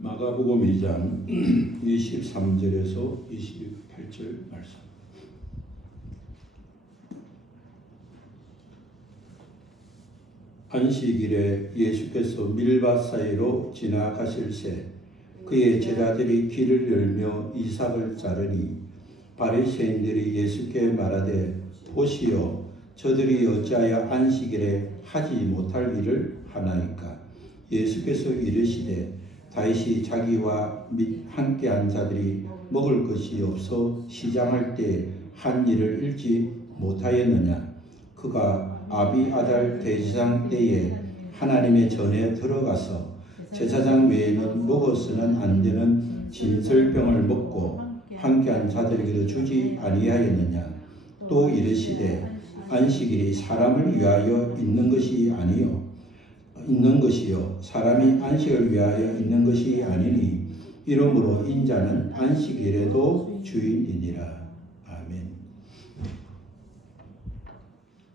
마가복음 2장 23절에서 28절 말씀. 안식일에 예수께서 밀밭 사이로 지나가실새 그의 제자들이 길을 열며 이삭을 자르니 바리새인들이 예수께 말하되 보시오, 저들이 어찌하여 안식일에 하지 못할 일을 하나이까? 예수께서 이르시되 다윗이 자기와 및 함께한 자들이 먹을 것이 없어 시장할 때 한 일을 잃지 못하였느냐? 그가 아비아달 대제사장 때에 하나님의 전에 들어가서 제사장 외에는 먹어서는 안 되는 진설병을 먹고 함께한 자들에게도 주지 아니하였느냐? 또 이르시되 안식일이 사람을 위하여 있는 것이요 사람이 안식을 위하여 있는 것이 아니니 이러므로 인자는 안식일에도 주인이니라. 아멘.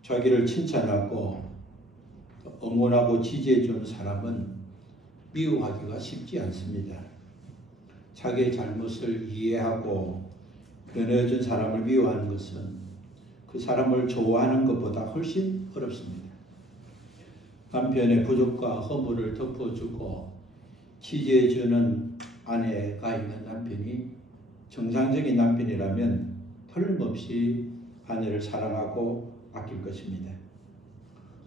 자기를 칭찬하고 응원하고 지지해 준 사람은 미워하기가 쉽지 않습니다. 자기의 잘못을 이해하고 변호해 준 사람을 미워하는 것은 그 사람을 좋아하는 것보다 훨씬 어렵습니다. 남편의 부족과 허물을 덮어주고 지지해주는 아내가 있는 남편이 정상적인 남편이라면 틀림없이 아내를 사랑하고 아낄 것입니다.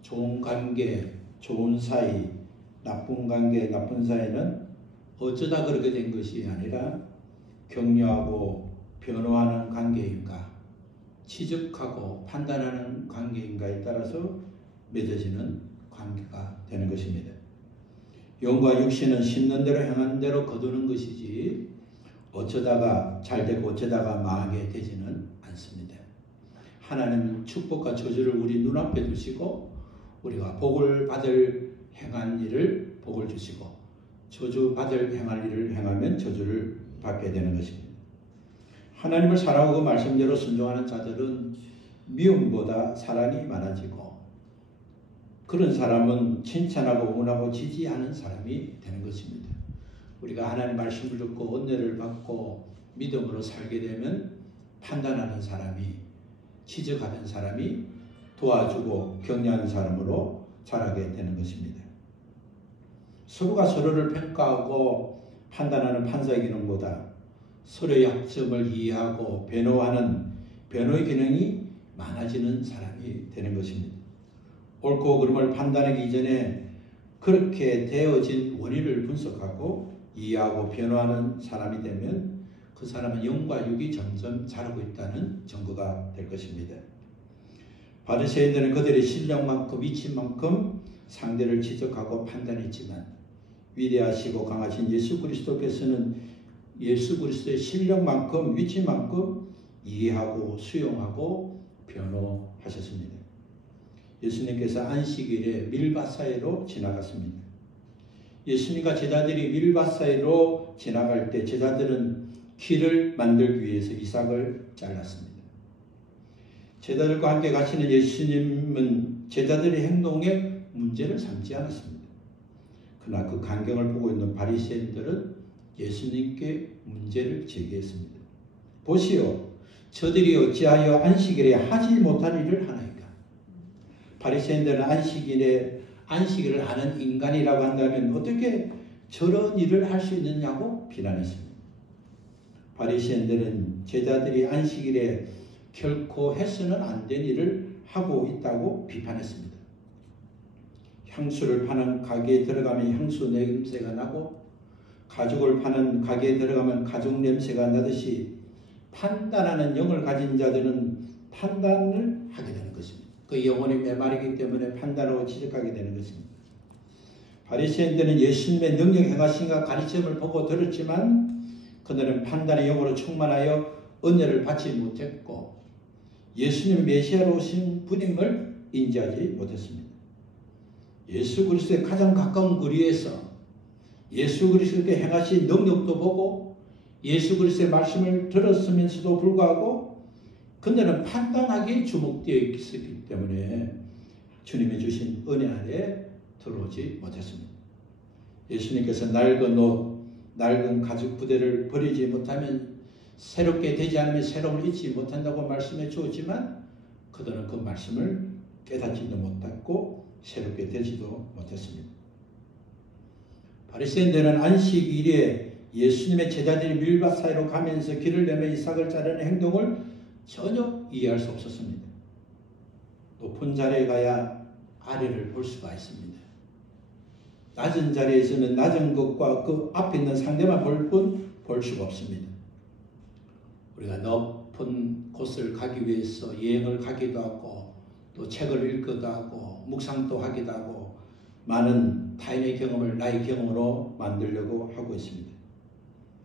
좋은 관계, 좋은 사이, 나쁜 관계, 나쁜 사이는 어쩌다 그렇게 된 것이 아니라 격려하고 변호하는 관계인가, 지적하고 판단하는 관계인가에 따라서 맺어지는 관계가 되는 것입니다. 영과 육신은 심는 대로 행한 대로 거두는 것이지 어쩌다가 잘되고 어쩌다가 망하게 되지는 않습니다. 하나님은 축복과 저주를 우리 눈앞에 두시고 우리가 복을 받을 행한 일을 복을 주시고 저주 받을 행할 일을 행하면 저주를 받게 되는 것입니다. 하나님을 사랑하고 말씀대로 순종하는 자들은 미움보다 사랑이 많아지고 그런 사람은 칭찬하고 응원하고 지지하는 사람이 되는 것입니다. 우리가 하나님 말씀을 듣고 은혜를 받고 믿음으로 살게 되면 판단하는 사람이, 지적하는 사람이, 도와주고 격려하는 사람으로 자라게 되는 것입니다. 서로가 서로를 평가하고 판단하는 판사의 기능보다 서로의 약점을 이해하고 변호하는 변호의 기능이 많아지는 사람이 되는 것입니다. 옳고 그름을 판단하기 이전에 그렇게 되어진 원인을 분석하고 이해하고 변호하는 사람이 되면 그 사람은 영과 육이 점점 자라고 있다는 증거가 될 것입니다. 바리새인들은 그들의 실력만큼 위치만큼 상대를 지적하고 판단했지만 위대하시고 강하신 예수 그리스도께서는 예수 그리스도의 실력만큼 위치만큼 이해하고 수용하고 변호하셨습니다. 예수님께서 안식일에 밀밭 사이로 지나갔습니다. 예수님과 제자들이 밀밭 사이로 지나갈 때 제자들은 길을 만들기 위해서 이삭을 잘랐습니다. 제자들과 함께 가시는 예수님은 제자들의 행동에 문제를 삼지 않았습니다. 그러나 그 광경을 보고 있는 바리새인들은 예수님께 문제를 제기했습니다. 보시오, 저들이 어찌하여 안식일에 하지 못할 일을 하나이까? 바리새인들은 안식일을 아는 인간이라고 한다면 어떻게 저런 일을 할 수 있느냐고 비난했습니다. 바리새인들은 제자들이 안식일에 결코 해서는 안 된 일을 하고 있다고 비판했습니다. 향수를 파는 가게에 들어가면 향수 냄새가 나고 가죽을 파는 가게에 들어가면 가죽 냄새가 나듯이 판단하는 영을 가진 자들은 판단을 하게 되는 것입니다. 그 영혼이 메마르기 때문에 판단하고 지적하게 되는 것입니다. 바리새인들은 예수님의 능력 행하신가 가르침을 보고 들었지만 그들은 판단의 영으로 충만하여 은혜를 받지 못했고 예수님 메시아로 오신 분임을 인지하지 못했습니다. 예수 그리스도의 가장 가까운 거리에서 예수 그리스도께 행하신 능력도 보고 예수 그리스도의 말씀을 들었으면서도 불구하고 그들은 판단하기에 주목되어 있었기 때문에 주님이 주신 은혜 아래 들어오지 못했습니다. 예수님께서 낡은 옷, 낡은 가죽 부대를 버리지 못하면 새롭게 되지 않으면 새로움을 잊지 못한다고 말씀해 주었지만 그들은 그 말씀을 깨닫지도 못했고 새롭게 되지도 못했습니다. 바리새인들은 안식일에 예수님의 제자들이 밀밭 사이로 가면서 길을 내며 이삭을 자르는 행동을 전혀 이해할 수 없었습니다. 높은 자리에 가야 아래를 볼 수가 있습니다. 낮은 자리에서는 낮은 것과 그 앞에 있는 상대만 볼 뿐 볼 수가 없습니다. 우리가 높은 곳을 가기 위해서 여행을 가기도 하고 또 책을 읽기도 하고 묵상도 하기도 하고 많은 타인의 경험을 나의 경험으로 만들려고 하고 있습니다.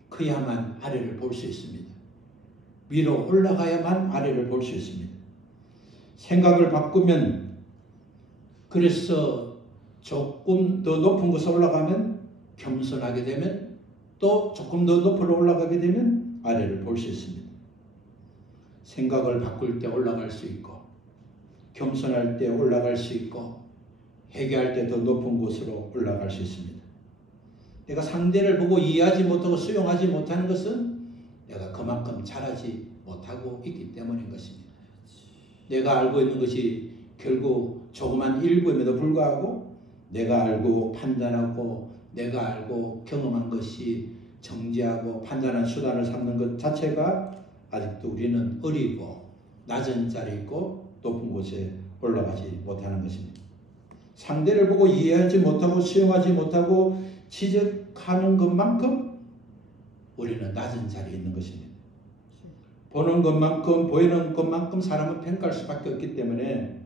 그야만 아래를 볼 수 있습니다. 위로 올라가야만 아래를 볼 수 있습니다. 생각을 바꾸면 그래서 조금 더 높은 곳에 올라가면 겸손하게 되면 또 조금 더 높이로 올라가게 되면 아래를 볼 수 있습니다. 생각을 바꿀 때 올라갈 수 있고 겸손할 때 올라갈 수 있고 회개할 때 더 높은 곳으로 올라갈 수 있습니다. 내가 상대를 보고 이해하지 못하고 수용하지 못하는 것은 내가 그만큼 잘하지 못하고 있기 때문인 것입니다. 내가 알고 있는 것이 결국 조그만 일부임에도 불구하고 내가 알고 판단하고 내가 알고 경험한 것이 정죄하고 판단한 수단을 삼는 것 자체가 아직도 우리는 어리고 낮은 자리에 있고 높은 곳에 올라가지 못하는 것입니다. 상대를 보고 이해하지 못하고 수용하지 못하고 지적하는 것만큼 우리는 낮은 자리에 있는 것입니다. 보는 것만큼 보이는 것만큼 사람은 평가할 수밖에 없기 때문에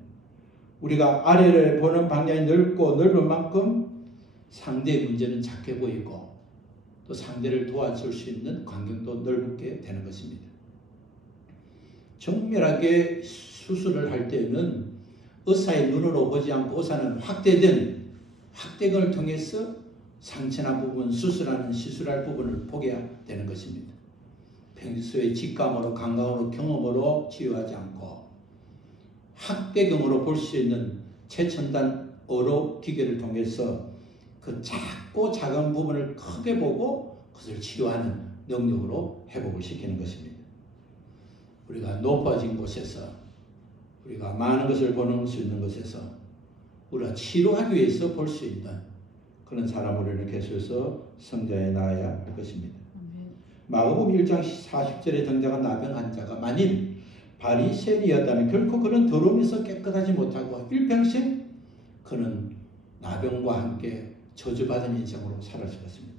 우리가 아래를 보는 방향이 넓고 넓은 만큼 상대의 문제는 작게 보이고 또 상대를 도와줄 수 있는 환경도 넓게 되는 것입니다. 정밀하게 수술을 할 때는 의사의 눈으로 보지 않고 의사는 확대된 확대경을 통해서 상처난 부분, 시술할 부분을 보게 되는 것입니다. 평소에 직감으로, 감각으로, 경험으로 치유하지 않고 확대경으로 볼 수 있는 최첨단 의료 기계를 통해서 그 작고 작은 부분을 크게 보고 그것을 치유하는 능력으로 회복을 시키는 것입니다. 우리가 높아진 곳에서 우리가 많은 것을 보는 수 있는 곳에서 우리가 치료하기 위해서 볼 수 있는 그런 사람으로 이렇게 해서 성장해 나가야 할 것입니다. 마가복음 1장 40절에 등장한 나병 환자가 만일 바리새인이었다면 결코 그는 더러움에서 깨끗하지 못하고 일평생 그는 나병과 함께 저주받은 인생으로 살았을 것입니다.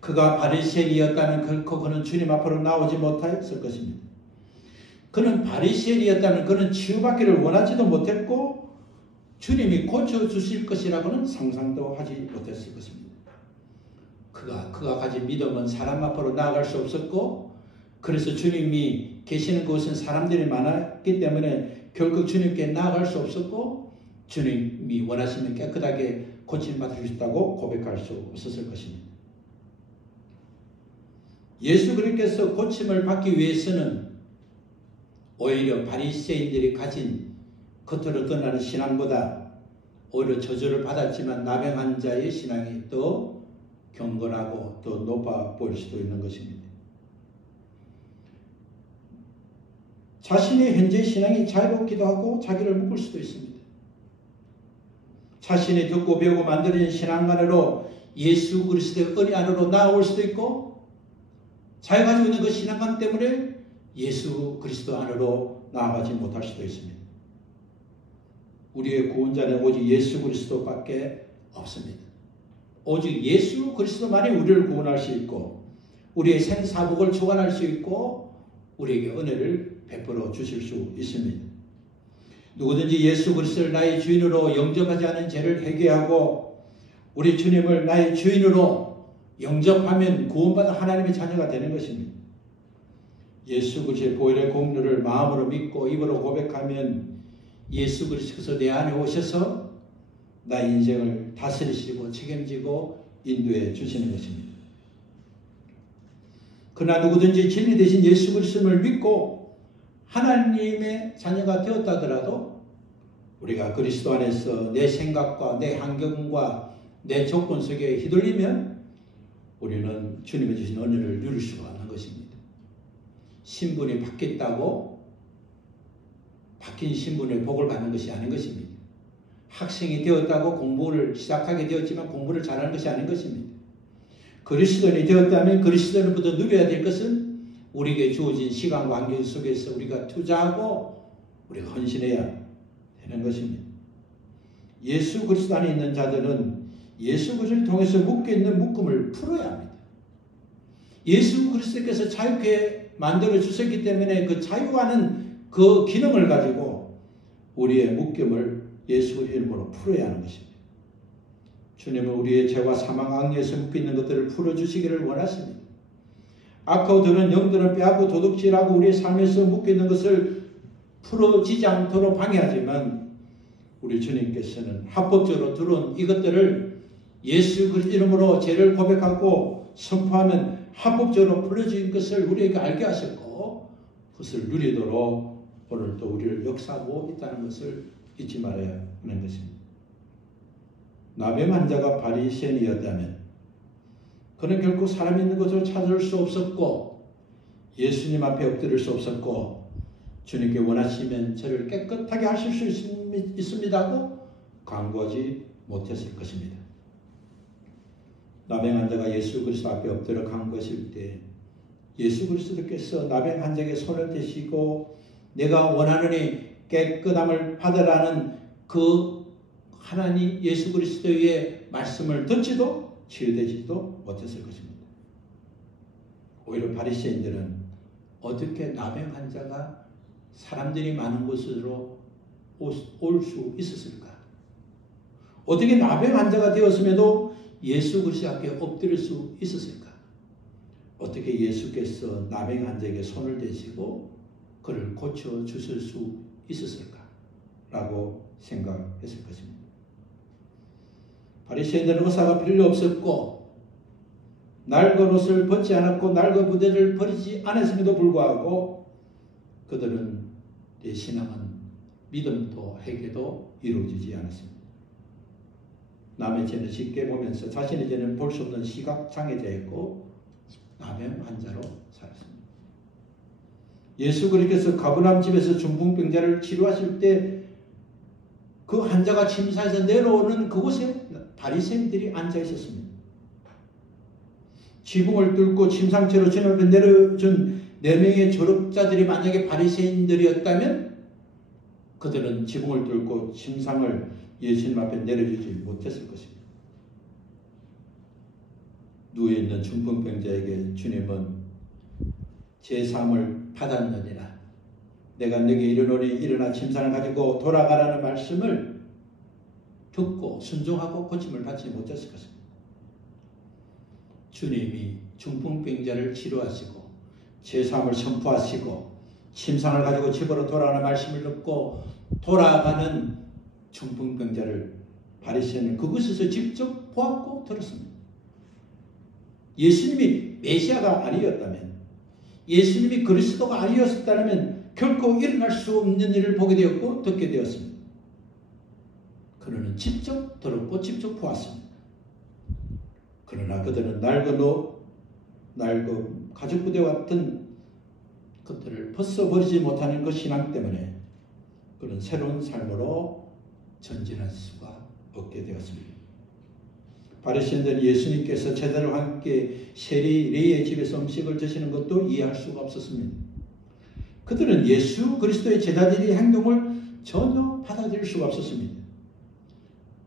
그가 바리새인이었다면 결코 그는 주님 앞으로 나오지 못했을 것입니다. 그는 바리새인이었다면 그는 치유받기를 원하지도 못했고 주님이 고쳐주실 것이라고는 상상도 하지 못했을 것입니다. 그가 가진 믿음은 사람 앞으로 나아갈 수 없었고 그래서 주님이 계시는 곳은 사람들이 많았기 때문에 결국 주님께 나아갈 수 없었고 주님이 원하시면 깨끗하게 고침받을 수 있다고 고백할 수 없었을 것입니다. 예수 그리스도께서 고침을 받기 위해서는 오히려 바리새인들이 가진 겉으로 드러나는 신앙보다 오히려 저주를 받았지만 나병 환자의 신앙이 더 경건하고 더 높아 보일 수도 있는 것입니다. 자신의 현재 신앙이 자유롭기도 하고 자기를 묶을 수도 있습니다. 자신이 듣고 배우고 만들어진 신앙만으로 예수 그리스도의 은혜 안으로 나아올 수도 있고 자기가 가지고 있는 그 신앙감 때문에 예수 그리스도 안으로 나아가지 못할 수도 있습니다. 우리의 구원자는 오직 예수 그리스도밖에 없습니다. 오직 예수 그리스도만이 우리를 구원할 수 있고 우리의 생사복을 주관할 수 있고 우리에게 은혜를 베풀어 주실 수 있습니다. 누구든지 예수 그리스도를 나의 주인으로 영접하지 않은 죄를 회개하고 우리 주님을 나의 주인으로 영접하면 구원받은 하나님의 자녀가 되는 것입니다. 예수 그리스도의 보혈의 공로를 마음으로 믿고 입으로 고백하면 예수 그리스도께서 내 안에 오셔서 나의 인생을 다스리시고 책임지고 인도해 주시는 것입니다. 그러나 누구든지 진리 대신 예수 그리스도를 믿고 하나님의 자녀가 되었다 하더라도 우리가 그리스도 안에서 내 생각과 내 환경과 내 조건 속에 휘둘리면 우리는 주님이 주신 은혜를 누릴 수가 없는 것입니다. 신분이 바뀌었다고 바뀐 신분의 복을 받는 것이 아닌 것입니다. 학생이 되었다고 공부를 시작하게 되었지만 공부를 잘하는 것이 아닌 것입니다. 그리스도인이 되었다면 그리스도인부터 누려야 될 것은 우리에게 주어진 시간과 환경 속에서 우리가 투자하고 우리가 헌신해야 되는 것입니다. 예수 그리스도 안에 있는 자들은 예수 그리스도를 통해서 묶여있는 묶음을 풀어야 합니다. 예수 그리스도께서 자유케 만들어 주셨기 때문에 그 자유하는 그 기능을 가지고 우리의 묶임을 예수 이름으로 풀어야 하는 것입니다. 주님은 우리의 죄와 사망 악령에서 묶여있는 것들을 풀어주시기를 원하십니다. 악하고 더러운 영들은 빼앗고 도둑질하고 우리의 삶에서 묶여있는 것을 풀어지지 않도록 방해하지만 우리 주님께서는 합법적으로 들어온 이것들을 예수 그리스도 이름으로 죄를 고백하고 선포하면 합법적으로 풀어진 것을 우리에게 알게 하셨고 그것을 누리도록 오늘도 우리를 역사하고 있다는 것을 잊지 말아야 하는 것입니다. 나병 환자가 바리새인이었다면 그는 결코 사람 있는 곳을 찾을 수 없었고 예수님 앞에 엎드릴 수 없었고 주님께 원하시면 저를 깨끗하게 하실 수 있습니다고 강구하지 못했을 것입니다. 나병 환자가 예수 그리스도 앞에 엎드려 강구하실 때 예수 그리스도께서 나병 환자에게 손을 대시고 내가 원하노니 깨끗함을 받으라는 그 하나님 예수 그리스도의 말씀을 듣지도 치유되지도 못했을 것입니다. 오히려 바리새인들은 어떻게 나병 환자가 사람들이 많은 곳으로 올 수 있었을까? 어떻게 나병 환자가 되었음에도 예수 그리스도 앞에 엎드릴 수 있었을까? 어떻게 예수께서 나병 환자에게 손을 대시고 그를 고쳐 주실 수 있었을까? 라고 생각했을 것입니다. 바리새인들은 의사가 필요 없었고 낡은 옷을 벗지 않았고 낡은 부대를 버리지 않았음에도 불구하고 그들은 내 신앙은 믿음도 회개도 이루어지지 않았습니다. 남의 죄는 쉽게 보면서 자신의 죄는 볼 수 없는 시각장애자였고 나병 환자로 살았습니다. 예수 그리스도께서 가버나움 집에서 중풍병자를 치료하실 때 그 환자가 침사에서 내려오는 그곳에 바리새인들이 앉아 있었습니다. 지붕을 뚫고 침상채로 주님 앞에 내려준 4명의 졸업자들이 만약에 바리새인들이었다면 그들은 지붕을 뚫고 침상을 예수님 앞에 내려주지 못했을 것입니다. 누워있는 중풍병자에게 주님은 제사함을 받았느니라. 내가 네게 이르노니 일어나 침상을 가지고 돌아가라는 말씀을 듣고 순종하고 고침을 받지 못했을 것입니다. 주님이 중풍병자를 치료하시고 제사함을 선포하시고 침상을 가지고 집으로 돌아가는 말씀을 듣고 돌아가는 중풍병자를 바리새인은 그곳에서 직접 보았고 들었습니다. 예수님이 메시아가 아니었다면 예수님이 그리스도가 아니었다면 결코 일어날 수 없는 일을 보게 되었고 듣게 되었습니다. 그는 직접 들었고 직접 보았습니다. 그러나 그들은 낡은 옷, 낡은 가죽부대와 같은 것들을 벗어버리지 못하는 그 신앙 때문에 그는 새로운 삶으로 전진할 수가 없게 되었습니다. 바리새인들은 예수님께서 제자들과 함께 세리 레이의 집에서 음식을 드시는 것도 이해할 수가 없었습니다. 그들은 예수 그리스도의 제자들의 행동을 전혀 받아들일 수가 없었습니다.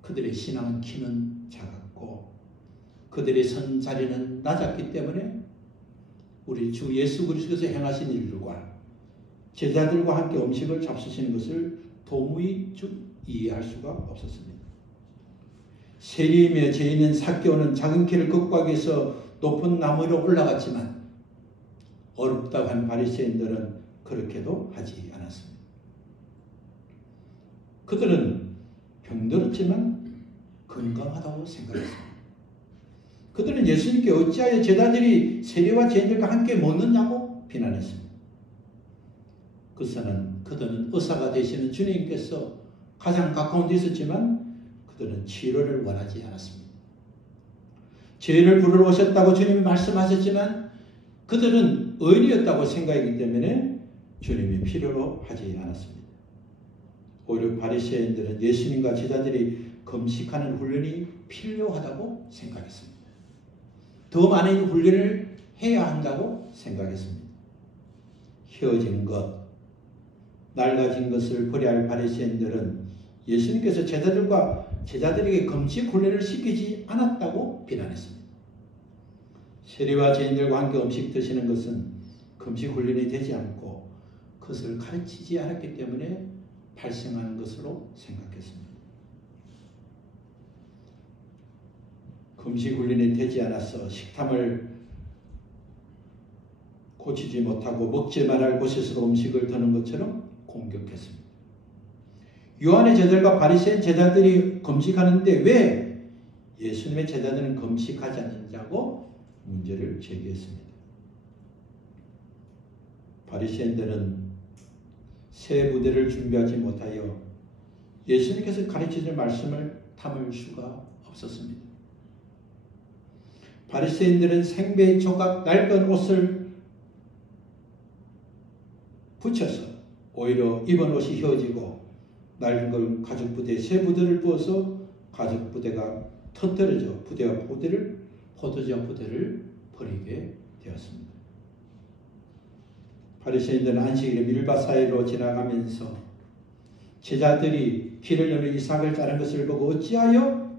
그들의 신앙은 키는 작았고 그들의 선 자리는 낮았기 때문에 우리 주 예수 그리스도께서 행하신 일들과 제자들과 함께 음식을 잡수시는 것을 도무히 이해할 수가 없었습니다. 세리이며 죄 있는 삭개오는 작은 길을 걷고 위해서 높은 나무 위로 올라갔지만 어렵다고 한 바리새인들은 그렇게도 하지 않았습니다. 그들은 병들었지만 건강하다고 생각했습니다. 그들은 예수님께 어찌하여 제자들이 세리와 죄인들과 함께 먹느냐고 비난했습니다. 그들은 의사가 되시는 주님께서 가장 가까운 데 있었지만 그들은 치료를 원하지 않았습니다. 죄인을 부르러 오셨다고 주님이 말씀하셨지만 그들은 의인이었다고 생각했기 때문에 주님이 필요로 하지 않았습니다. 오히려 바리새인들은 예수님과 제자들이 금식하는 훈련이 필요하다고 생각했습니다. 더 많은 훈련을 해야 한다고 생각했습니다. 휘어진 것, 낡아진 것을 버려야 할 바리새인들은 예수님께서 제자들에게 금식 훈련을 시키지 않았다고 비난했습니다. 세리와 죄인들과 함께 음식 드시는 것은 금식 훈련이 되지 않고 그것을 가르치지 않았기 때문에 발생하는 것으로 생각했습니다. 금식 훈련이 되지 않아서 식탐을 고치지 못하고 먹지 말할 곳에서 음식을 드는 것처럼 공격했습니다. 요한의 제자들과 바리새인 제자들이 금식하는데 왜 예수님의 제자들은 금식하지 않느냐고 문제를 제기했습니다. 바리새인들은 새 부대를 준비하지 못하여 예수님께서 가르치신 말씀을 담을 수가 없었습니다. 바리새인들은 생배 조각 낡은 옷을 붙여서 오히려 입은 옷이 휘어지고 낡은 걸 가죽 부대에 새 부대를 부어서 가죽 부대가 터뜨려져 포도주와 부대를 버리게 되었습니다. 바리새인들은 안식일에 밀밭 사이로 지나가면서 제자들이 길을 여는 이삭을 자른 것을 보고 어찌하여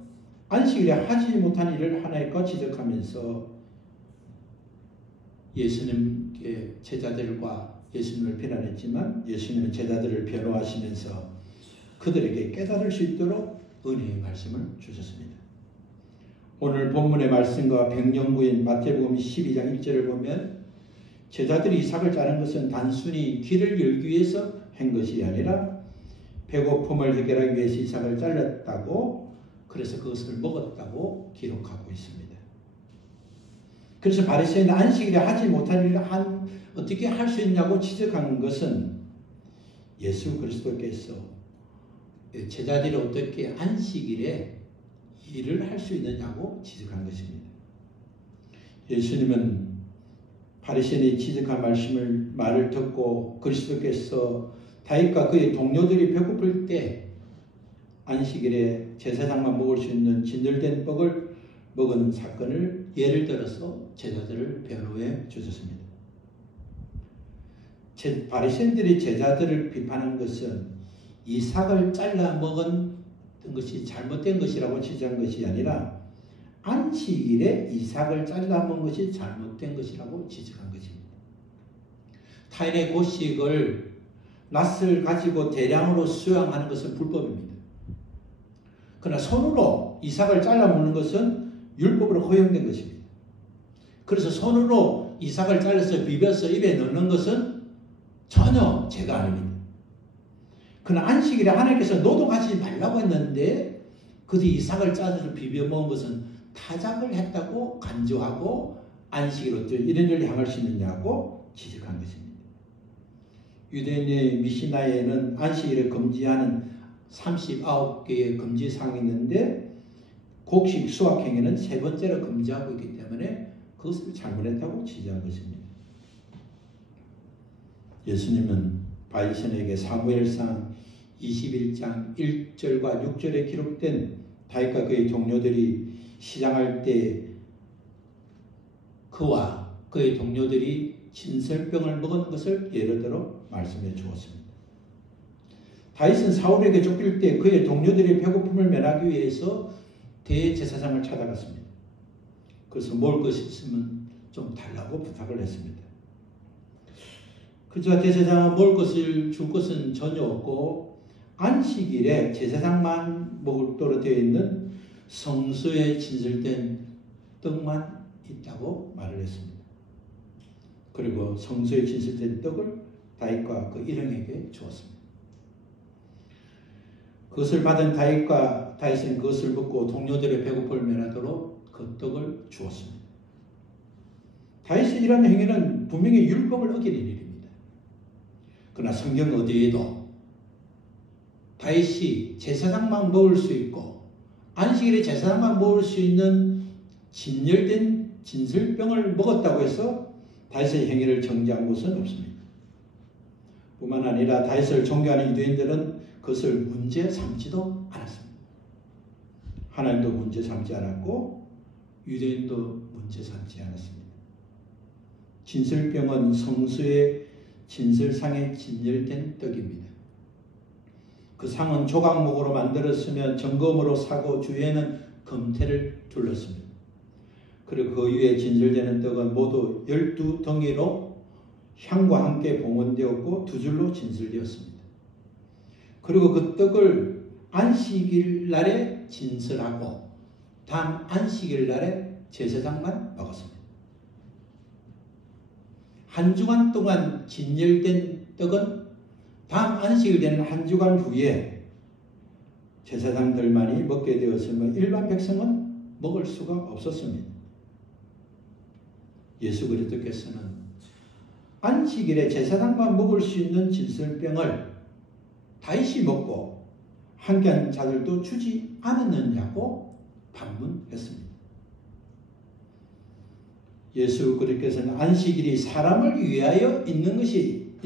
안식일에 하지 못한 일을 하나일까 지적하면서 예수님께 제자들과 예수님을 비난했지만 예수님은 제자들을 변호하시면서 그들에게 깨달을 수 있도록 은혜의 말씀을 주셨습니다. 오늘 본문의 말씀과 백년부인 마태복음 12장 1절을 보면 제자들이 이삭을 자른 것은 단순히 길을 열기 위해서 한 것이 아니라 배고픔을 해결하기 위해서 이삭을 잘랐다고 그래서 그것을 먹었다고 기록하고 있습니다. 그래서 바리새인은 안식일에 하지 못한 일을 어떻게 할 수 있냐고 지적한 것은 예수 그리스도께서 제자들이 어떻게 안식일에 일을 할 수 있느냐고 지적한 것입니다. 예수님은 바리새인이 지적한 말을 듣고 그리스도께서 다윗과 그의 동료들이 배고플 때 안식일에 제사장만 먹을 수 있는 진열된 떡을 먹은 사건을 예를 들어서 제자들을 변호해 주셨습니다. 바리새인들이 제자들을 비판한 것은 이삭을 잘라 먹은 것이 잘못된 것이라고 지적한 것이 아니라 안식일에 이삭을 잘라 먹은 것이 잘못된 것이라고 지적한 것입니다. 타인의 곡식을 낫을 가지고 대량으로 수양하는 것은 불법입니다. 그러나 손으로 이삭을 잘라 먹는 것은 율법으로 허용된 것입니다. 그래서 손으로 이삭을 잘라서 비벼서 입에 넣는 것은 전혀 죄가 아닙니다. 그러나 안식일에 하나님께서 노동하지 말라고 했는데 그들 이삭을 짜서 비벼 먹은 것은 타작을 했다고 간주하고 안식일로 이런 일을 향할 수 있느냐고 지적한 것입니다. 유대인의 미시나에는 안식일을 금지하는 39개의 금지사항이 있는데 곡식 수확행위는 세 번째로 금지하고 있기 때문에 그것을 잘못했다고 지적한 것입니다. 예수님은 바리새인에게 사무엘상 21장 1절과 6절에 기록된 다윗과 그의 동료들이 시장할 때 그와 그의 동료들이 진설병을 먹은 것을 예를 들어 말씀해 주었습니다. 다윗은 사울에게 쫓길 때 그의 동료들의 배고픔을 면하기 위해서 대제사장을 찾아갔습니다. 그래서 먹을 것이 있으면 좀 달라고 부탁을 했습니다. 그저 대제사장은 먹을 것을 줄 것은 전혀 없고 안식일에 제사장만 먹도록 되어 있는 성소에 진설된 떡만 있다고 말을 했습니다. 그리고 성소에 진설된 떡을 다윗과 그 일행에게 주었습니다. 그것을 받은 다윗은 그것을 먹고 동료들의 배고픔을 면하도록 그 떡을 주었습니다. 다윗의 이런 행위는 분명히 율법을 어기는 일입니다. 그러나 성경 어디에도 다윗이 제사장만 먹을 수 있고 안식일에 제사장만 먹을 수 있는 진열된 진설병을 먹었다고 해서 다윗의 행위를 정죄한 곳은 없습니다. 뿐만 아니라 다윗을 존경하는 유대인들은 그것을 문제 삼지도 않았습니다. 하나님도 문제 삼지 않았고 유대인도 문제 삼지 않았습니다. 진설병은 성수의 진설상에 진열된 떡입니다. 그 상은 조각목으로 만들었으면 정금으로 사고 주위에는 금태를 둘렀습니다. 그리고 그 위에 진설되는 떡은 모두 12덩이로 향과 함께 봉헌되었고 두 줄로 진설되었습니다. 그리고 그 떡을 안식일 날에 진설하고 다음 안식일 날에 제사장만 먹었습니다. 한 주간 동안 진열된 떡은 다음 안식일 되는 한 주간 후에 제사장들만이 먹게 되었으며 일반 백성은 먹을 수가 없었습니다. 예수 그리스도께서는 안식일에 제사장만 먹을 수 있는 진설병을 다윗이 먹고 함께한 자들도 주지 않았느냐고 반문했습니다. 예수 그리스도께서는 안식일이 사람을 위하여 있는 것이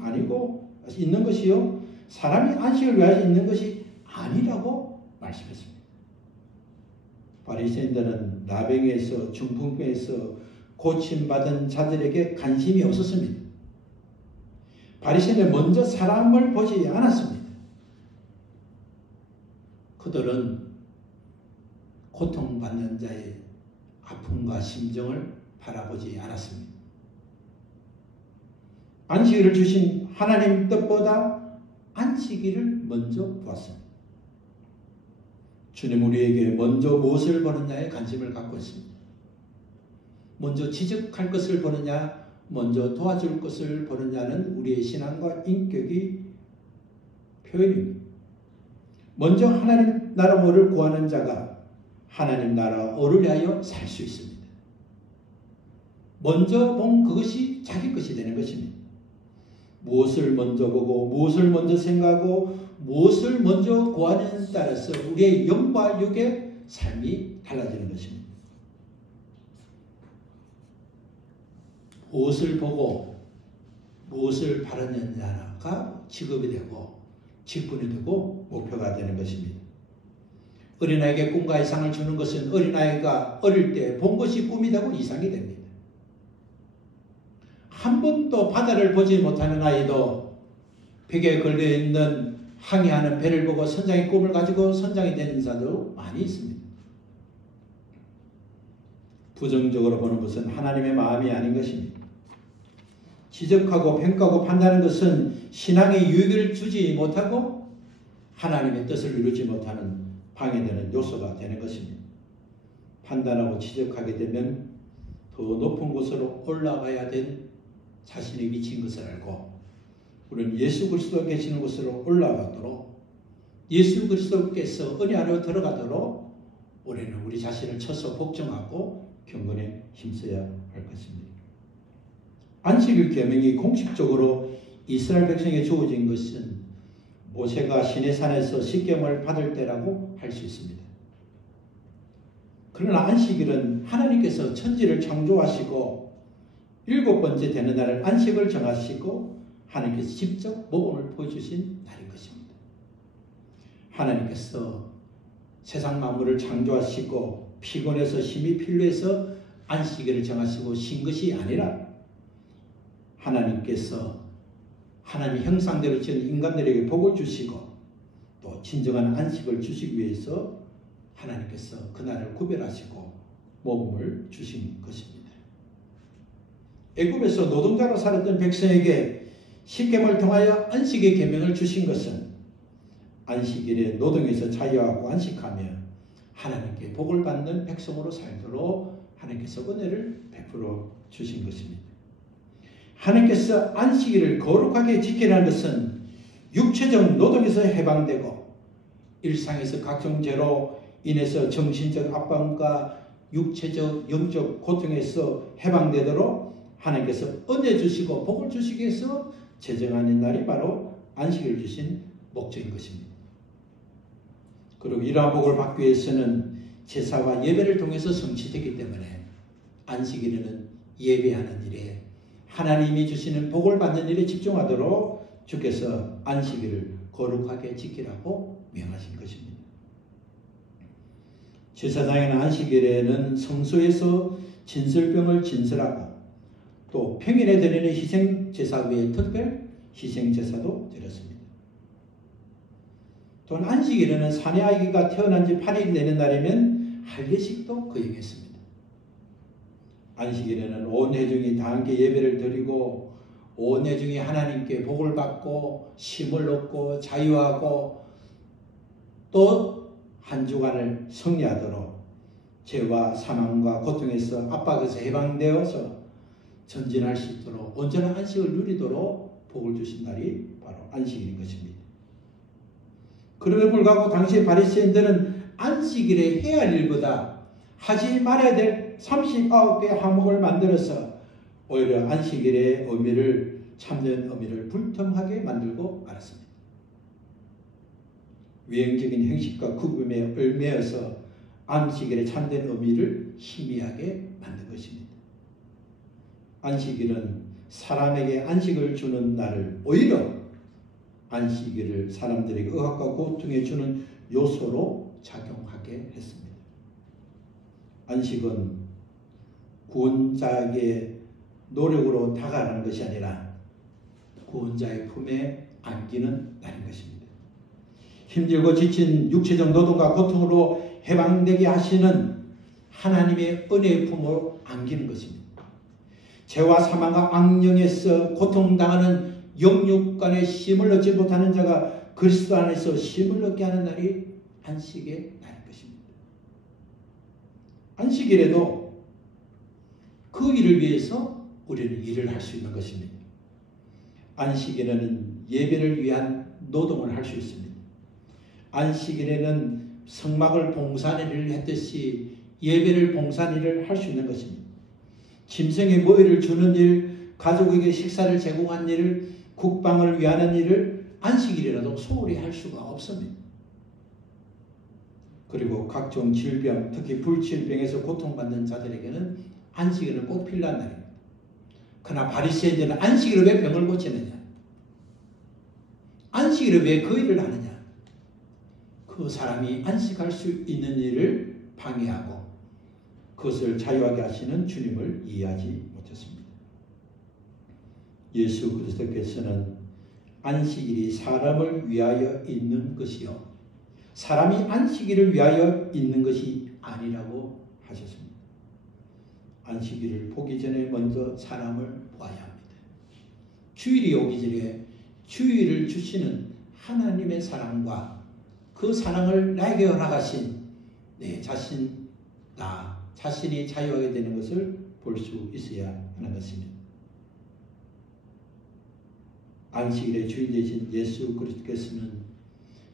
아니고 있는 것이요 사람이 안식을 위하여 있는 것이 아니라고 말씀했습니다. 바리새인들은 나병에서 중풍병에서 고침받은 자들에게 관심이 없었습니다. 바리새인은 먼저 사람을 보지 않았습니다. 그들은 고통받는 자의 아픔과 심정을 바라보지 않았습니다. 안식일을 주신 하나님 뜻보다 안식일을 먼저 보았습니다. 주님 우리에게 먼저 무엇을 보느냐에 관심을 갖고 있습니다. 먼저 지적할 것을 보느냐, 먼저 도와줄 것을 보느냐는 우리의 신앙과 인격의 표현입니다. 먼저 하나님 나라 뭐를 구하는 자가 하나님 나라 어를 위하여 살 수 있습니다. 먼저 본 그것이 자기 것이 되는 것입니다. 무엇을 먼저 보고 무엇을 먼저 생각하고 무엇을 먼저 구하느냐에 따라서 우리의 영과 육의 삶이 달라지는 것입니다. 무엇을 보고 무엇을 바라느냐가 직업이 되고 직분이 되고 목표가 되는 것입니다. 어린아이에게 꿈과 이상을 주는 것은 어린아이가 어릴 때 본 것이 꿈이 되고 이상이 됩니다. 한 번도 바다를 보지 못하는 아이도 벽에 걸려있는 항해하는 배를 보고 선장의 꿈을 가지고 선장이 되는 자도 많이 있습니다. 부정적으로 보는 것은 하나님의 마음이 아닌 것입니다. 지적하고 평가하고 판단하는 것은 신앙의 유익을 주지 못하고 하나님의 뜻을 이루지 못하는 방해되는 요소가 되는 것입니다. 판단하고 지적하게 되면 더 높은 곳으로 올라가야 된 자신이 미친 것을 알고 우리는 예수 그리스도 계시는 곳으로 올라가도록 예수 그리스도께서 은혜 안으로 들어가도록 우리는 우리 자신을 쳐서 복종하고 경건에 힘써야 할 것입니다. 안식일 계명이 공식적으로 이스라엘 백성에게 주어진 것은 모세가 시내산에서 십계명을 받을 때라고 할 수 있습니다. 그러나 안식일은 하나님께서 천지를 창조하시고 7번째 되는 날을 안식을 정하시고 하나님께서 직접 모범을 보여주신 날인 것입니다. 하나님께서 세상 만물을 창조하시고 피곤해서 힘이 필요해서 안식일을 정하시고 신 것이 아니라 하나님께서 하나님 형상대로 지은 인간들에게 복을 주시고 또 진정한 안식을 주시기 위해서 하나님께서 그날을 구별하시고 모범을 주신 것입니다. 애굽에서 노동자로 살았던 백성에게 십계명을 통하여 안식의 계명을 주신 것은 안식일에 노동에서 자유하고 안식하며 하나님께 복을 받는 백성으로 살도록 하나님께서 은혜를 베풀어 주신 것입니다. 하나님께서 안식일을 거룩하게 지키라는 것은 육체적 노동에서 해방되고 일상에서 각종 죄로 인해서 정신적 압박과 육체적 영적 고통에서 해방되도록 하나님께서 은혜 주시고 복을 주시기 위해서 제정하는 날이 바로 안식일을 주신 목적인 것입니다. 그리고 이러한 복을 받기 위해서는 제사와 예배를 통해서 성취되기 때문에 안식일에는 예배하는 일에 하나님이 주시는 복을 받는 일에 집중하도록 주께서 안식일을 거룩하게 지키라고 명하신 것입니다. 제사장에는 안식일에는 성소에서 진설병을 진설하고 또 평일에 드리는 희생제사 외에 특별 희생제사도 드렸습니다. 또한 안식일에는 사내 아기가 태어난 지 8일 되는 날이면 할례식도 거행했습니다. 안식일에는 온 회중이 다 함께 예배를 드리고 온 회중이 하나님께 복을 받고 쉼을 얻고 자유하고 또 한 주간을 승리하도록 죄와 사망과 고통에서 압박에서 해방되어서 전진할 수 있도록 온전한 안식을 누리도록 복을 주신 날이 바로 안식일인 것입니다. 그럼에도 불구하고 당시 바리새인들은 안식일에 해야 할 일보다 하지 말아야 될 39개 항목을 만들어서 오히려 안식일의 의미를 참된 의미를 불통하게 만들고 말았습니다. 유행적인 형식과 구금에 얽매여서 안식일의 참된 의미를 희미하게 만든 것입니다. 안식일은 사람에게 안식을 주는 날을 오히려 안식일을 사람들에게 의학과 고통에 주는 요소로 작용하게 했습니다. 안식은 구원자에게 노력으로 다가가는 것이 아니라 구원자의 품에 안기는 날인 것입니다. 힘들고 지친 육체적 노동과 고통으로 해방되게 하시는 하나님의 은혜의 품으로 안기는 것입니다. 죄와 사망과 악령에서 고통당하는 영육간의 쉼을 얻지 못하는 자가 그리스도 안에서 쉼을 얻게 하는 날이 안식의 날인 것입니다. 안식일에도 그 일을 위해서 우리는 일을 할 수 있는 것입니다. 안식일에는 예배를 위한 노동을 할 수 있습니다. 안식일에는 성막을 봉사하는 일을 했듯이 예배를 봉사하는 일을 할 수 있는 것입니다. 짐승의 모이를 주는 일, 가족에게 식사를 제공한 일을, 국방을 위하는 일을 안식일이라도 소홀히 할 수가 없습니다. 그리고 각종 질병, 특히 불치병에서 고통받는 자들에게는 안식일은 꼭 필요한 날입니다. 그러나 바리새인들은 안식일에 왜 병을 고치느냐? 안식일에 왜 그 일을 하느냐? 그 사람이 안식할 수 있는 일을 방해하고 그것을 자유하게 하시는 주님을 이해하지 못했습니다. 예수 그리스도께서는 안식일이 사람을 위하여 있는 것이요 사람이 안식일을 위하여 있는 것이 아니라고 하셨습니다. 안식일을 보기 전에 먼저 사람을 보아야 합니다. 주일이 오기 전에 주일을 주시는 하나님의 사랑과 그 사랑을 나에게 허락하신 내 자신, 나 자신이 자유하게 되는 것을 볼 수 있어야 하는 것입니다. 안식일의 주인 되신 예수 그리스도께서는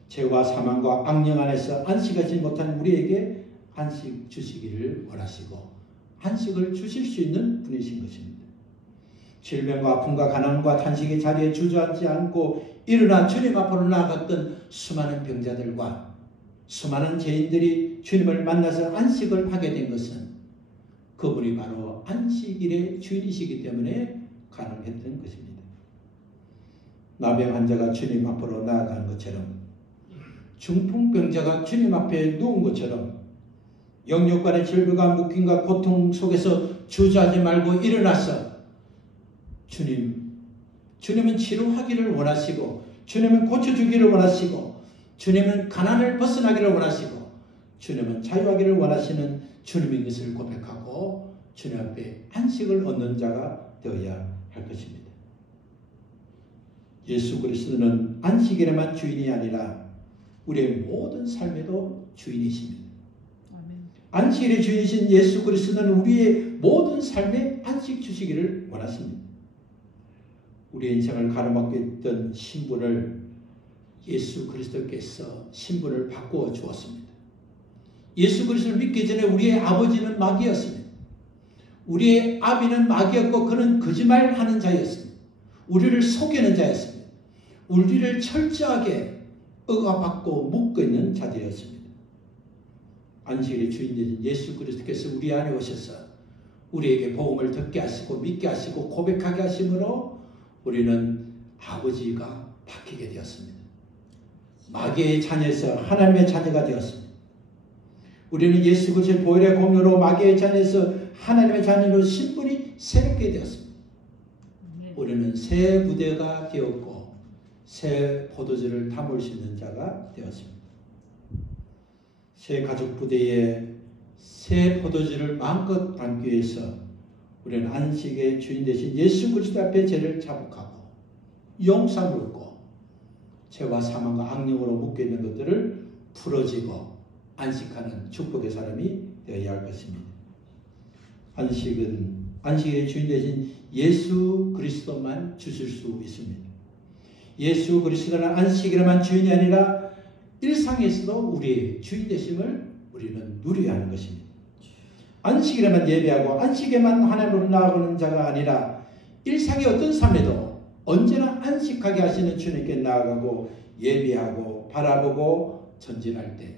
죄와 사망과 악령 안에서 안식하지 못한 우리에게 안식 주시기를 원하시고 안식을 주실 수 있는 분이신 것입니다. 질병과 아픔과 가난과 탄식의 자리에 주저앉지 않고 일어나 주님 앞으로 나아갔던 수많은 병자들과 수많은 죄인들이 주님을 만나서 안식을 하게 된 것은 그분이 바로 안식일의 주인이시기 때문에 가능했던 것입니다. 나병 환자가 주님 앞으로 나아간 것처럼 중풍병자가 주님 앞에 누운 것처럼 영육간의 질병과 묶임과 고통 속에서 주저하지 말고 일어나서 주님은 치료하기를 원하시고 주님은 고쳐주기를 원하시고 주님은 가난을 벗어나기를 원하시고 주님은 자유하기를 원하시는 주님인 것을 고백하고 주님 앞에 안식을 얻는 자가 되어야 할 것입니다. 예수 그리스도는 안식일에만 주인이 아니라 우리의 모든 삶에도 주인이십니다. 안식일의 주인이신 예수 그리스도는 우리의 모든 삶에 안식 주시기를 원하십니다. 우리의 인생을 가로막고 있던 신분을 예수 그리스도께서 신분을 바꾸어 주었습니다. 예수 그리스도를 믿기 전에 우리의 아버지는 마귀였습니다. 우리의 아비는 마귀였고 그는 거짓말하는 자였습니다. 우리를 속이는 자였습니다. 우리를 철저하게 억압받고 묶고 있는 자들이었습니다. 안식일의 주인 되신 예수 그리스도께서 우리 안에 오셔서 우리에게 복음을 듣게 하시고 믿게 하시고 고백하게 하심으로 우리는 아버지가 바뀌게 되었습니다. 마귀의 자녀에서 하나님의 자녀가 되었습니다. 우리는 예수 그리스도의 보혈의 공로로 마귀의 자녀에서 하나님의 자녀로 신분이 새롭게 되었습니다. 우리는 새 부대가 되었고 새 포도주를 담을 수 있는 자가 되었습니다. 새 가족 부대에 새 포도주를 마음껏 담기 위해서 우리는 안식의 주인 되신 예수 그리스도 앞에 죄를 자복하고 용서 묻고 죄와 사망과 악령으로 묶여있는 것들을 풀어지고 안식하는 축복의 사람이 되어야 할 것입니다. 안식은 안식의 주인 되신 예수 그리스도만 주실 수 있습니다. 예수 그리스도는 안식이라만 주인이 아니라 일상에서도 우리의 주인 되심을 우리는 누려야 하는 것입니다. 안식이라만 예배하고 안식에만 하나님으로 나아가는 자가 아니라 일상의 어떤 삶에도 언제나 안식하게 하시는 주님께 나아가고 예배하고 바라보고 전진할 때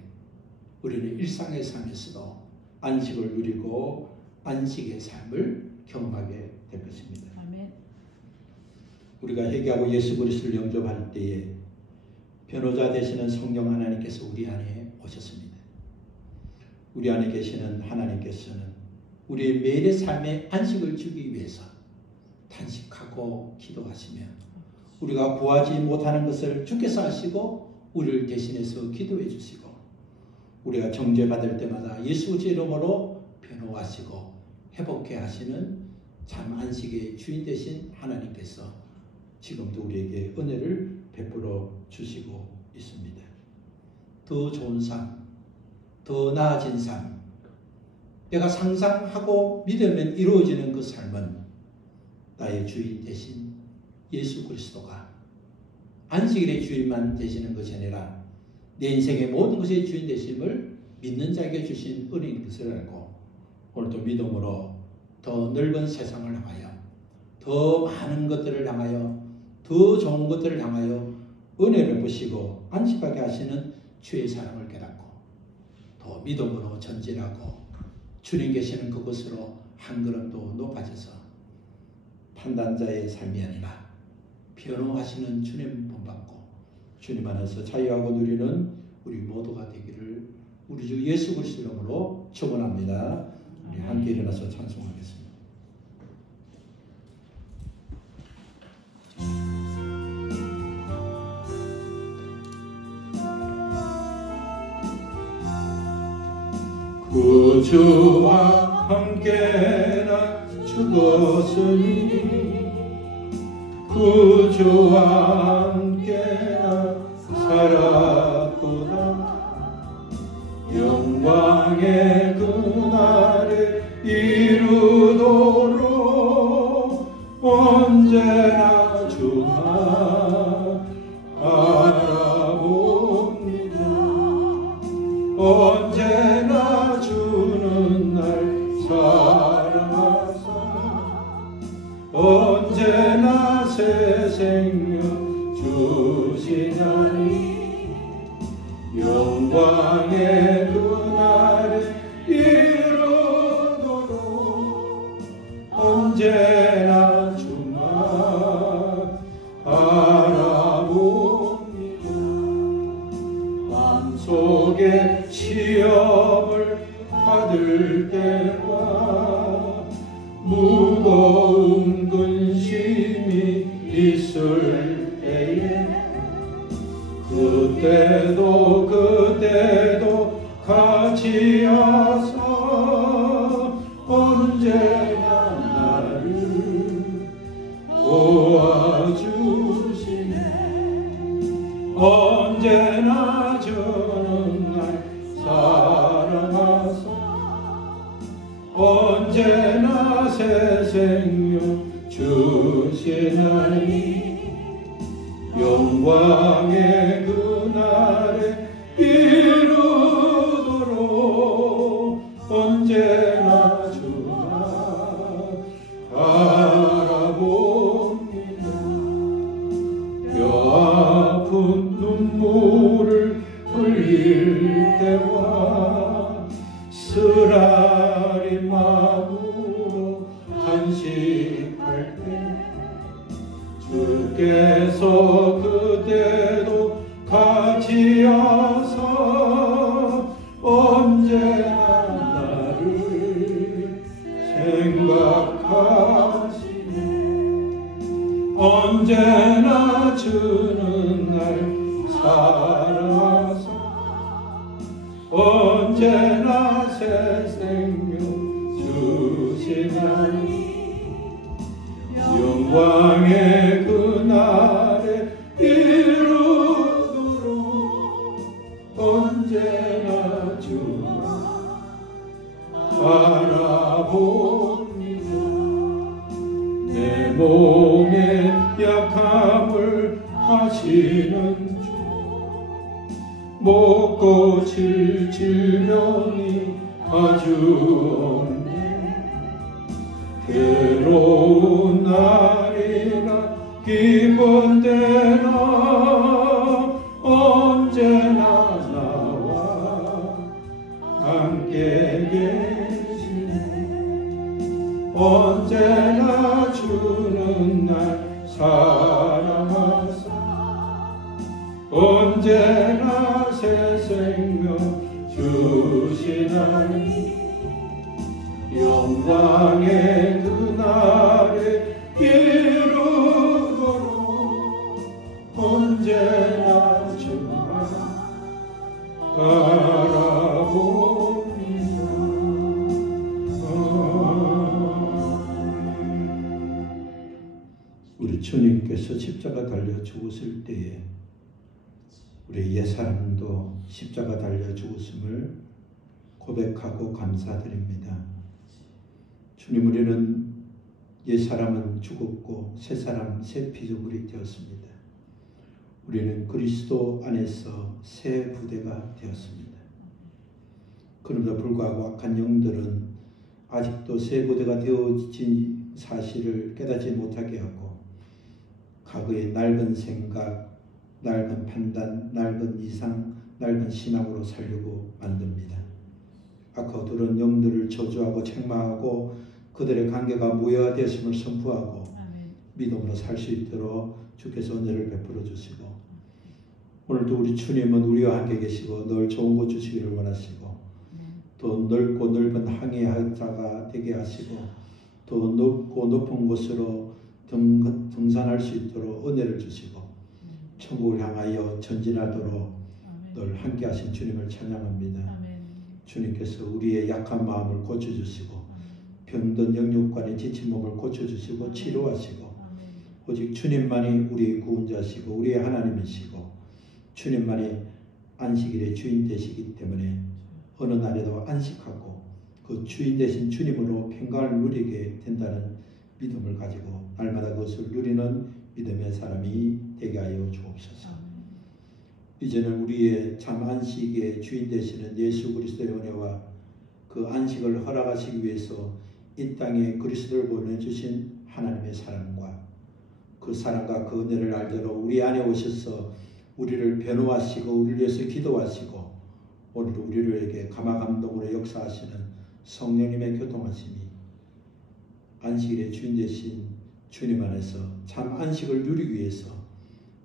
우리는 일상의 삶에서도 안식을 누리고 안식의 삶을 경험하게 될 것입니다. 아멘. 우리가 회개하고 예수 그리스도를 영접할 때에 변호자 되시는 성령 하나님께서 우리 안에 오셨습니다. 우리 안에 계시는 하나님께서는 우리의 매일의 삶에 안식을 주기 위해서 탄식하고 기도하시며 우리가 구하지 못하는 것을 주께서 하시고 우리를 대신해서 기도해 주시고 우리가 정죄받을 때마다 예수 그리스도의 이름으로 변호하시고 회복해 하시는 참 안식의 주인 되신 하나님께서 지금도 우리에게 은혜를 베풀어 주시고 있습니다. 더 좋은 삶, 더 나아진 삶, 내가 상상하고 믿으면 이루어지는 그 삶은 나의 주인 되신 예수 그리스도가 안식일의 주인만 되시는 것이 아니라 내 인생의 모든 것의 주인 되심을 믿는 자에게 주신 은혜인 것을 알고 오늘도 믿음으로 더 넓은 세상을 향하여 더 많은 것들을 향하여 더 좋은 것들을 향하여 은혜를 보시고 안식하게 하시는 주의 사랑을 깨닫고 더 믿음으로 전진하고 주님 계시는 그곳으로 한 걸음 더 높아져서 판단자의 삶이 아니라 변호하시는 주님 본받고 주님 안에서 자유하고 누리는 우리 모두가 되기를 우리 주 예수 그리스도 이름으로 축원합니다. 우리 함께 일어나서 찬송하겠습니다. 구주와 함께 나 죽었으니 구주와 함께 나 살았구나. 영광의 그날을 이루도록 언제나 주만 바라봅니다. 언제나 주는 날 사랑하사 언제나 새 생명 주시나니 영광의 그날을 이루도록 언제나 주만 바라봅니다. 마음속에 시험을 받을 때와 무거운 근심이 있을 때에 그때도 같이 하사 언제나 나를 도와주시네. 언제나 저는 날 사랑하사 언제나 새 생명 주시나니 영광의 그날에 이루도록 언제나 주만 바라봅니다. 뼈아픈 눈물을 흘릴 때와 소식할 때 주께서 그때도 같이 하사 언제나 나를 생각하시네. 언제나 주는 날 사랑하사 언제나 새 생명 주시나니 영광의 그날에 이르도록 언제나 주만 바라봅니다. 내 몸의 약함을 아시는 주 못 고칠 질병이 아주 없네. 괴로운 날이나 기쁜 때나 언제나 나와 함께 계시네. 언제나 주는 날 사랑하사 언제나 새 생명 주시나니 영광의 그날에 이르도록 언제나 주만 바라봅니다. 우리 주님께서 십자가 달려 죽으실 때에 우리 옛사람도 십자가 달려 죽으심을 고백하고 감사드립니다. 주님, 우리는 옛사람은 죽었고 새사람 새 피조물이 되었습니다. 우리는 그리스도 안에서 새 부대가 되었습니다. 그럼에도 불구하고 악한 영들은 아직도 새 부대가 되어진 사실을 깨닫지 못하게 하고 과거의 낡은 생각, 낡은 판단, 낡은 이상, 낡은 신앙으로 살려고 만듭니다. 악어들은 영들을 저주하고 책망하고 그들의 관계가 무효화되었음을 선포하고 믿음으로 살 수 있도록 주께서 은혜를 베풀어 주시고 오늘도 우리 주님은 우리와 함께 계시고 늘 좋은 것 주시기를 원하시고 더 넓고 넓은 항해자가 되게 하시고 더 높고 높은 곳으로 등산할 수 있도록 은혜를 주시고 천국을 향하여 전진하도록 늘 함께 하신 주님을 찬양합니다. 주님께서 우리의 약한 마음을 고쳐주시고 병든 영육관의 지친 몸을 고쳐주시고 치료하시고 오직 주님만이 우리의 구원자시고 우리의 하나님이시고 주님만이 안식일의 주인 되시기 때문에 어느 날에도 안식하고 그 주인 되신 주님으로 평강을 누리게 된다는 믿음을 가지고 날마다 그것을 누리는 믿음의 사람이 되게 하여 주옵소서. 이제는 우리의 참 안식의 주인 되시는 예수 그리스도의 은혜와 그 안식을 허락하시기 위해서 이 땅에 그리스도를 보내주신 하나님의 사랑과 그 사랑과 그 은혜를 알대로 우리 안에 오셔서 우리를 변호하시고 우리를 위해서 기도하시고 오늘 우리에게 감화감동으로 역사하시는 성령님의 교통하심이 안식일의 주인 되신 주님 안에서 참 안식을 누리기 위해서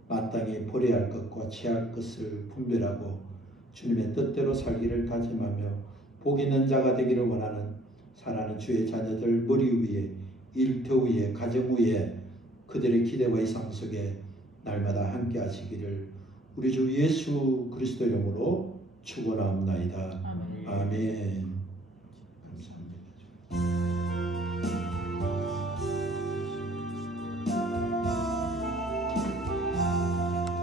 마땅히 버려야 할 것과 취할 것을 분별하고 주님의 뜻대로 살기를 다짐하며 복 있는 자가 되기를 원하는 사랑하는 주의 자녀들 머리 위에 일터 위에 가정 위에 그들의 기대와 이상 속에 날마다 함께 하시기를 우리 주 예수 그리스도 이름으로 축원하옵나이다. 아멘.